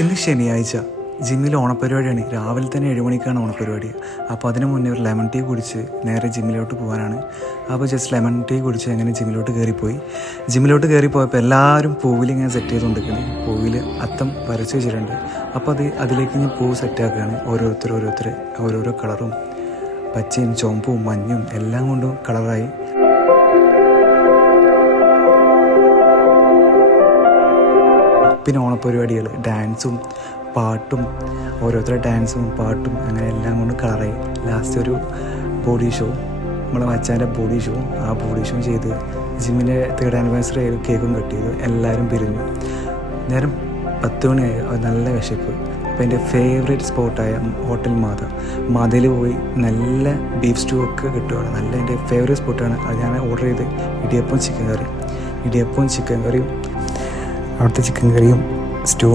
ഇന്ന് ശനിയാഴ്ച ജിമ്മിൽ ഓണപ്പരിപാടിയാണ്. രാവിലെ തന്നെ 7 മണിക്കാണ് ഓണപ്പരിപാടി. അപ്പോൾ അതിന് മുന്നേ ഒരു ലെമൺ ടീ കുടിച്ച് നേരെ ജിമ്മിലോട്ട് പോകാനാണ്. അപ്പോൾ ജസ്റ്റ് ലെമൺ ടീ കുടിച്ച് അങ്ങനെ ജിമ്മിലോട്ട് കയറിപ്പോയി. ജിമ്മിലോട്ട് കയറിപ്പോയപ്പോൾ എല്ലാവരും പൂവിലിങ്ങനെ സെറ്റ് ചെയ്തുകൊണ്ടിരിക്കുകയാണ്. പൂവിൽ അത്തം വരച്ച് വെച്ചിട്ടുണ്ട്. അപ്പോൾ അതിലേക്ക് ഞാൻ പൂ സെറ്റാക്കുകയാണ്. ഓരോരോ കളറും പച്ചയും ചുവപ്പും മഞ്ഞും എല്ലാം കൊണ്ടും കളറായി. പിന്നെ ഓണപ്പരിപാടികൾ, ഡാൻസും പാട്ടും, ഓരോരുത്തരുടെ ഡാൻസും പാട്ടും അങ്ങനെ എല്ലാം കൊണ്ട് കളറായി. ലാസ്റ്റ് ഒരു ബോഡി ഷോ, നമ്മളെ മച്ചാൻ്റെ ബോഡി ഷോ, ആ ബോഡി ഷോ ചെയ്ത് ജിമ്മിൻ്റെ 3rd ആനിവേഴ്സറി കേക്കും കട്ട് ചെയ്തു. എല്ലാവരും പിരിഞ്ഞു. നേരം 10 മണിയായി. നല്ല വിശപ്പ്. അപ്പോൾ എൻ്റെ ഫേവറേറ്റ് സ്പോട്ടായ ഹോട്ടൽ മാതയിൽ പോയി നല്ല ബീഫ് സ്റ്റൂ ഒക്കെ കിട്ടുകയാണ്. നല്ല എൻ്റെ ഫേവറേറ്റ് സ്പോട്ടാണ്. അത് ഞാൻ ഓർഡർ ചെയ്ത് ഇടിയപ്പവും ചിക്കൻ കറിയും, അവിടുത്തെ ചിക്കൻ കറിയും സ്റ്റൂ